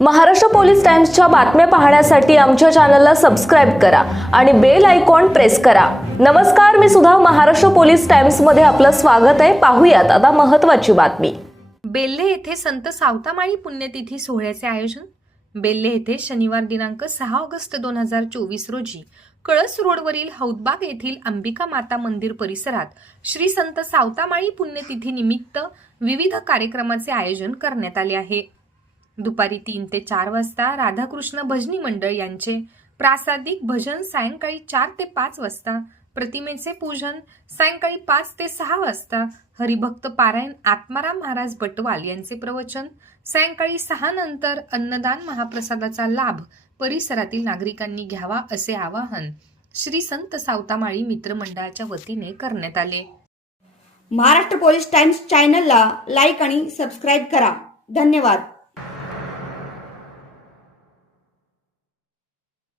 Maharashtra police टाइम्सच्या बातम्या पाहण्यासाठी आमच्या चॅनलला सबस्क्राईब करा आणि बेल आयकॉन प्रेस करा. नमस्कार मी सुद्धा महाराष्ट्र पोलीस टाइम्समध्ये आपलं स्वागत आहे. पाहूयात आता महत्वाची बातमी. बेल्ले येथे संत सावतामाळी पुण्यतिथी सोहळ्याचे आयोजन. बेल्ले येथे शनिवार दिनांक सहा ऑगस्ट दोन हजार चोवीस रोजी कळस रोडवरील हौदबाग येथील अंबिका माता मंदिर परिसरात श्री संत सावतामाळी पुण्यतिथी निमित्त विविध कार्यक्रमाचे आयोजन करण्यात आले आहे. दुपारी तीन ते चार वाजता राधाकृष्ण भजनी मंडळ यांचे प्रासादिक भजन सायंकाळी चार ते पाच वाजता प्रतिमेचे पूजन सायंकाळी पाच ते सहा वाजता हरिभक्त पारायण आत्माराम महाराज बटवाल यांचे प्रवचन सायंकाळी सहा नंतर अन्नदान महाप्रसादाचा लाभ परिसरातील नागरिकांनी घ्यावा असे आवाहन श्री संत सावतामाळी मित्रमंडळाच्या वतीने करण्यात आले. महाराष्ट्र पोलीस टाइम्स चॅनलला लाईक आणि सबस्क्राईब करा. धन्यवाद.